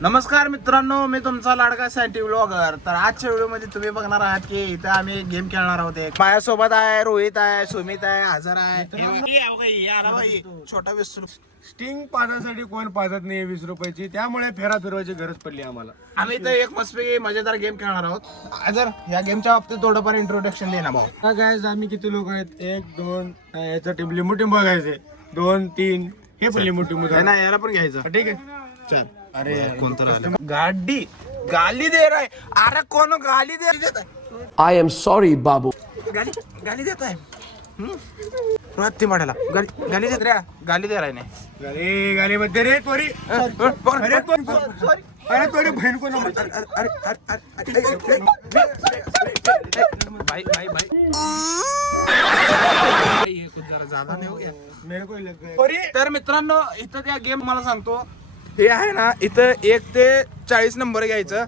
नमस्कार मित्रांनो, मी तुमचा लाडका सँटी ब्लॉगर. तर आजच्या व्हिडिओमध्ये तुम्ही बघणार आहात की इथं आम्ही गेम खेळणार आहोत. माझ्यासोबत आहे रोहित आहे, सुमित आहे, हजर आहे. छोटा विसरू स्टिंग पाजण्यासाठी कोण पाजत नाही 20 रुपयाची, त्यामुळे फेरा फिरवायची गरज पडली आम्हाला. आम्ही इथं एक मस्तपैकी मजेदार गेम खेळणार आहोत. जर या गेमच्या बाबतीत थोडंफार इंट्रोडक्शन देणार भाऊ. गाइस, आम्ही किती लोक आहेत? 1 2 याचा टीम लिंबू टीम बघायचे 2 3 हे पण लिंबू टीम नाही, याला पण घ्यायचं. ठीक आहे. चल. अरे कोणतं गाडी गाली दे रहा है. अरे कोण गाली देत आहे? I am sorry, बाबू. गाली देत आहे. ती म्हणाला गाली देत रे. गाली दे राय नाही. गाली गाली मध्ये रे तोरी. अरे तोरी बहीण कोण? भाई ये कुछ जरा ज्यादा नहीं हो गया मेरे को लग गया. तर मित्रांनो, इथं त्या गेम मला सांगतो हे आहे ना, इथं 1 ते 40 नंबर घ्यायचं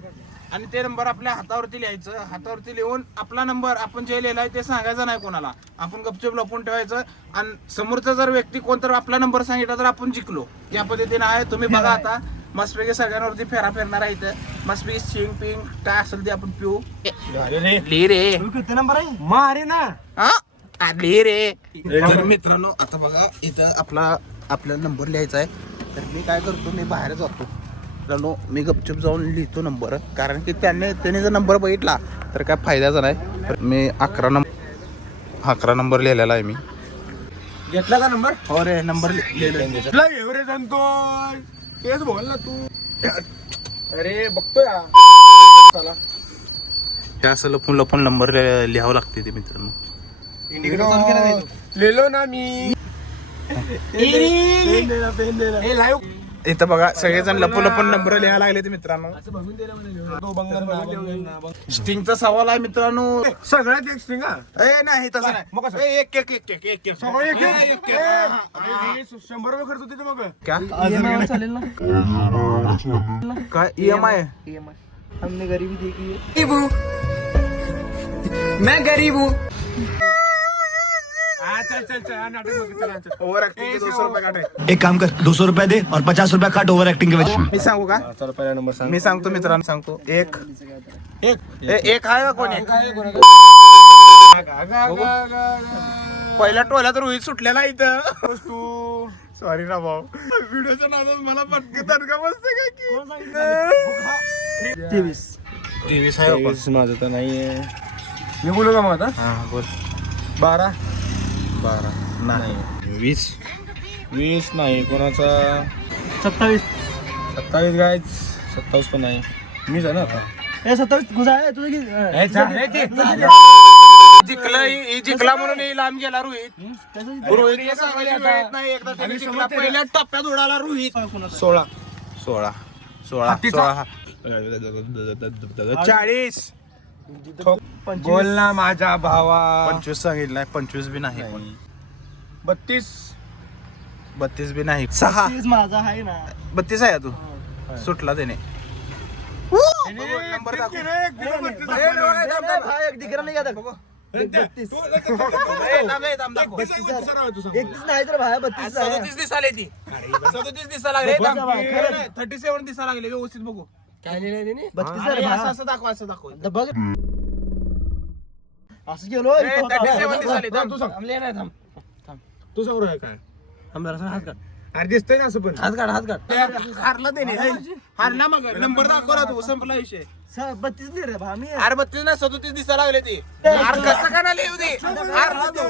आणि ते नंबर आपल्या हातावरती लिहायचं. हातावरती लिहून आपला नंबर आपण जे लिहिलाय ते सांगायचं नाही कोणाला. आपण गपचूप लपून ठेवायचं आणि समोरचा जर व्यक्ती कोणतर आपला नंबर सांगितला तर आपण जिंकलो. या पद्धतीने आहे. तुम्ही बघा आता मस्तपैकी सगळ्यांवरती फेरा फिरणार आहे. इथं मस्तपैकी शिंग पिंग काय असेल ते आपण पिऊ. लिहि रे. किती नंबर आहे? मारे ना. हा लिहि रे. तर मित्रांनो, आता बघा इथं आपला नंबर लिहायचा आहे. तर मी काय करतो, मी बाहेर जातो मित्रांनो. मी गपचूप जाऊन लिहितो नंबर, कारण की त्याने जर नंबर बघितला तर काय फायद्याचा नाही. तर मी 11 नंबर लिहिलेला आहे. मी घेतला का नंबर? हो रे, नंबर लिहिलेला. एवढे संतोष तेच बोल ना तू. अरे बघतोय चला. हे असं लपून नंबर लिहावं लागते ते मित्रांनो. लिहिलो ना मी. लाईव्ह इथं बघा सगळेजण लपून नंबर लिहायला लागले ते मित्रांनो. स्टिंगचा सवाल आहे मित्रांनो. सगळ्यात एक स्ट्रिंग. नाही तसं नाही. एक 100 रुपये खर्च होते मग. चालेल ना. काय EMI? हमने गरीबी देखी है. मैं गरीब हूँ. चल ओव्हर ऍक्टिंग 200 रुपये काटे. एक काम कर, 200 रुपये दे और 50 रुपये काट ओवर एक्टिंग के वजह. मी सांगू का? चल पहिला नंबर सांग. मी सांगतो मित्रांनो, सांगतो. एक आहे का कोणी? पहिल्या टोल्यात रोहित सुटलेला इथं. तू सॉरी ना भाऊ. व्हिडिओच्या नादात मला पटके तडका बसते काय की. 23 आहे आपण. माझं तर नाहीये. मी बोलू का मग आता? हा बोल. 12 नाही. 20 नाही. कोणाचा 27 गायच. 27 पण नाही. मीच आहे ना आता. 27 घुसा आहे तुझं की. जिंकला म्हणून लांब गेला रोहित. रोहित सांगायची वेळ येत नाही. एकदा त्याने जिंकला, पहिल्या टप्प्यात उडाला रोहित. 16 40 बोल ना माझा भावा. 25 सांगितलाय. 25 बी नाही. 32 बी नाही. 6 माझा आहे ना. 32 आहे तू. सुटला त्याने. नंबर दाखव. एक दिकरा नाही आता. 32 नाही तर भाया 32 आहे. 37 दिसाले ती. 37 दिसा लागले. 37 दिसा लागले. व्यवस्थित बघू. काय लिहिलंय त्याने? 32 अरे, आहे. असं दाखव, असं दाखव. बघ असं गेलो. 37 दिसाले. तू सांग. तू सांग रे काय. हात काढ. अरे दिसतोय ना असं पण. हात काढ. हारला त्याने. हारला मग नंबर दाखव ना तू. संपला विषय. 32 नाही रे भा. मी अरे 32 ना 37 दिसा लागले ते. अरे कसं का नाही लिहू दे. हारला तो.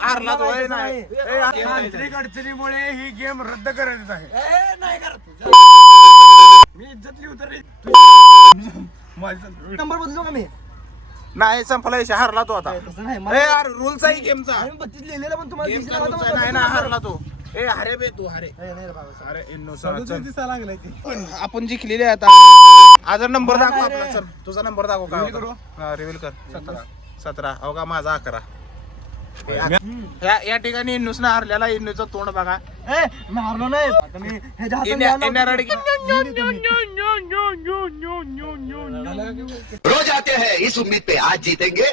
हारला तो. नाही. तांत्रिक अडचणीमुळे ही गेम रद्द करण्यात आहे. नाही करत. मी इज्जत लिहू तर माझी नंबर बदलू का मी? नाही, संपला विषय. हारला तो आता. तसं नाही. यार रूल्स आहे गेमचा. आम्ही 32 लिहिलेलं पण तुम्हाला गेमचा दिसलं rules आता आहे. नाही, हारला तो. हरे बे तू हरे. नाही रे बाबा. अरे दिसायला लागलाय ते. आपण जिंकलेले आता. आज नंबर दाखव आपला. चल तुझा नंबर दाखव. काय करू? रिव्हील कर. 17 हो का? माझा 11. या ठिकाणी इन्नूसनं हारलेला. इन्नूचं तोंड बघा. मी हारलो नाही. आता मी ह्याच्या हातात रोज आते हैं इस उम्मीद पे आज जीतेंगे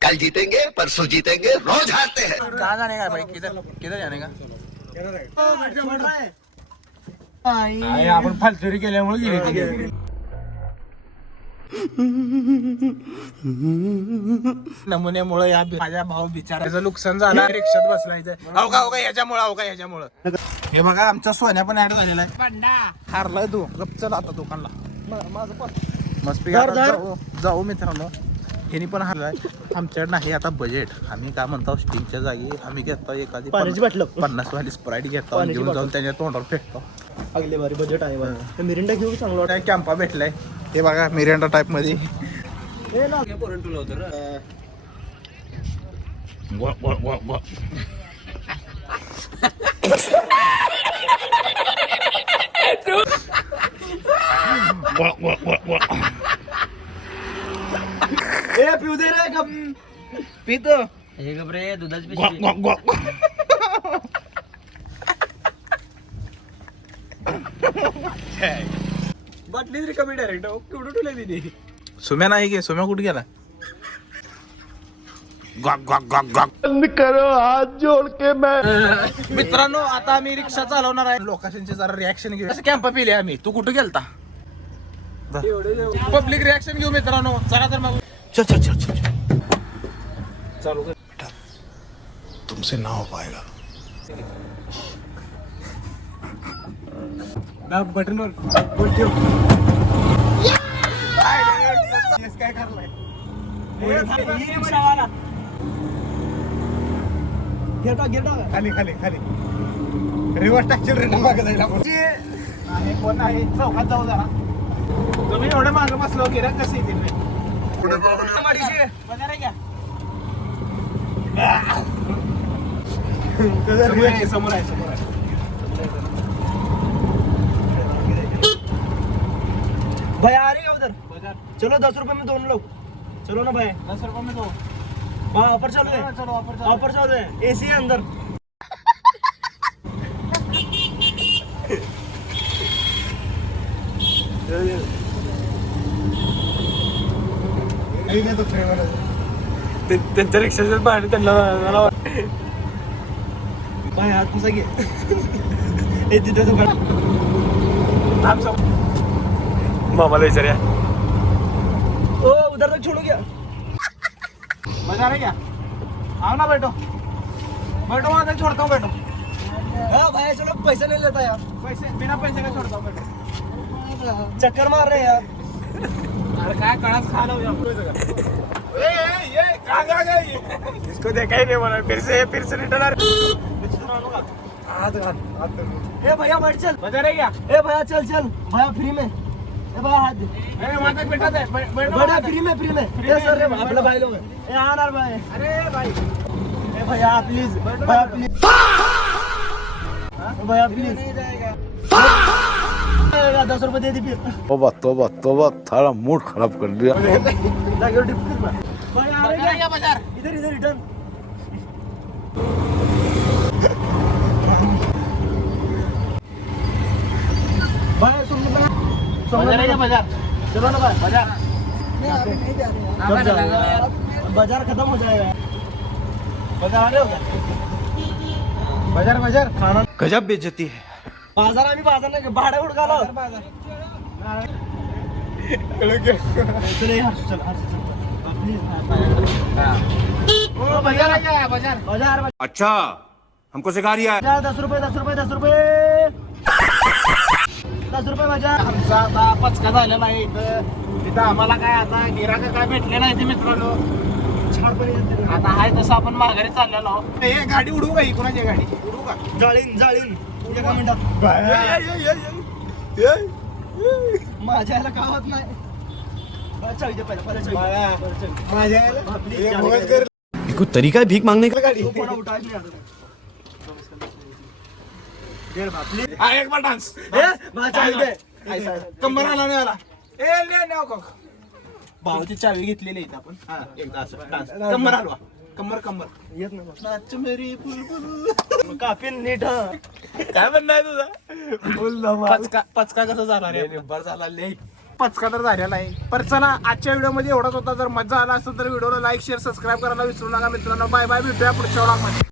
कल जीतेंगे परसों जीतेंगे रोज हारते हैं. कहाँ जाने का भाई, किधर किधर जाने का? आहे, आपण फालतुरी केल्यामुळे गेली. नमुन्यामुळे या माझ्या भाऊ बिचाराचं नुकसान झालं. रिक्षात बसलायचं अवघा ह्याच्यामुळं. हे बघा आमचा सोन्या पण ऍड झालेला आहे. हारलाय तू गपचल आता दुकानला मस्त जाऊ मित्रांनो. ह्यानी पण हारलाय. आमच्याकडे नाही आता बजेट. आम्ही काय म्हणतो स्टिंगच्या जागी आम्ही घेतो एखादी 50 वाली स्प्राईट घेतो, घेऊन जाऊन त्याच्या तोंडावर फेकतो. अगले बारी बजेट आहे. मिरिंडा घेऊ चांगला काय कॅम्पा भेटलाय हे बघा मिरिंडा टाइप मध्ये. पिऊ दे रे गप. पितो हे गप रे दुधाची बाटली तरी कमी डायरेक्ट केवढं ठेवलं तिथे. सुम्या नाही गे. सुम्या कुठे गेला? करो हाथ जोड़ के मैं. मित्रांनो आता आम्ही रिक्षा चालवणार आहे. लोकांचे जरा रिॲक्शन घेऊ. असं कॅम्प पिले आम्ही. तू कुठे गेलता? पब्लिक रिॲक्शन घेऊ मित्रांनो. चला तर मग चल चल चल चल. चालू कर. तुमसे ना हो पाएगा. बटनवर काय करलाय? खाली खाली खाली रिवर्स टाकशील रे मागे जायला. आहे कोण आहे? चौकात जाऊ जरा. तुम्ही एवढं मागं बसलो गिऱ्हाईक कसे येतील रे? बघा रे घ्या. समोर आहे समोर आहे. भाई आ रही है उधर. चलो 10 रुपए में दोनों लोग. चलो ना भाई. 10 रुपये में दो. हाँ ऑफर चालू है. चलो ऑफर चालू है. एसी है अंदर. त्यांच्या रिक्षाच्या भाडे त्यांना भाई हाथ फंसा के. ए तिथे दुकान. मामाला विचारूया. ओ उधर तक छोड़ो क्या. बजा रे क्या? आओ ना बैठो. बैठो वहाँ तक छोड़ता हूँ. बैठो. हाँ भाई चलो पैसा नहीं लेता यार. पैसे बिना पैसे का छोड़ता हूँ. बैठो. चक्कर मार रहे हैं यार. अरे काय कळाच खायला इसको देखा ही नहीं मैंने. फिर से रिटर्न आ ए भैया बैठ चल. बजा रे क्या? ए भैया चल चल. भैया फ्री में. ए भैया हाथ दे. वहाँ तक बैठा दे. बैठो बड़ा फ्री में ए सर रे आपला भाई लोग ए आनार भाई. अरे भाई ए भैया प्लीज. भैया प्लीज. भैया प्लीज. 10 रुपए दे दी फिर. तोबा तोबा तोबा थारा मूड खराब कर दिया. जाके डिप कर ना. भाई आ रहे क्या बाजार? इधर इधर रिटर्न. भाई सुन ले. बजा रे क्या बाजार? चलो ना भाई. बाजार कब जाओगे? बाजार खत्म हो जाएगा. बाजार आ रहे हो क्या? बाजार बाजार खाना गजब बेइज्जती है. बाजार आम्ही बाजार नाही भाडे उडकालो. चल हर्ष चल प्लीज. बाजार आहे क्या? बाजार बाजार अच्छा हमको सिखा रिया है. 10 रुपये 10 रुपये 10 रुपये 10 रुपये बाजार. आमचा आता पचका झालेला आहे तिथं आम्हाला काय आता गिराक काय भेटले नाही ते मित्रांनो. आता आहे तसं आपण माघारी चाललेलो आहोत. हे गाडी उडवू का? ही कोणाची गाडी उडवू का? जाळीन जाळीन एका मिनिटात. माझ्या याला गावात नाही. चावी दे पहिला चावी. कोई तरीका है भीख मांगने का. एक बार डान्स. चावी दे. कंबर आला नाही आला. ए ले न्याव का? भाऊची चावी घेतलेली आहे आपण. हा एकदा असं डान्स. कंबर हलवा. कंबर कंबर येत नाही. नाच मेरी बुलबुल. कापीन नीट. काय म्हणणं आहे तुझा? पचका पचका कसा झाला रे? निब्बर झाला. पचका तर झालेला आहे. पर चला आजच्या व्हिडिओमध्ये एवढाच होता. जर मजा आला असेल तर व्हिडिओला लाईक शेअर सबस्क्राईब करायला विसरू नका मित्रांनो. बाय बाय, भेटूया पुढच्या व्लॉगमध्ये.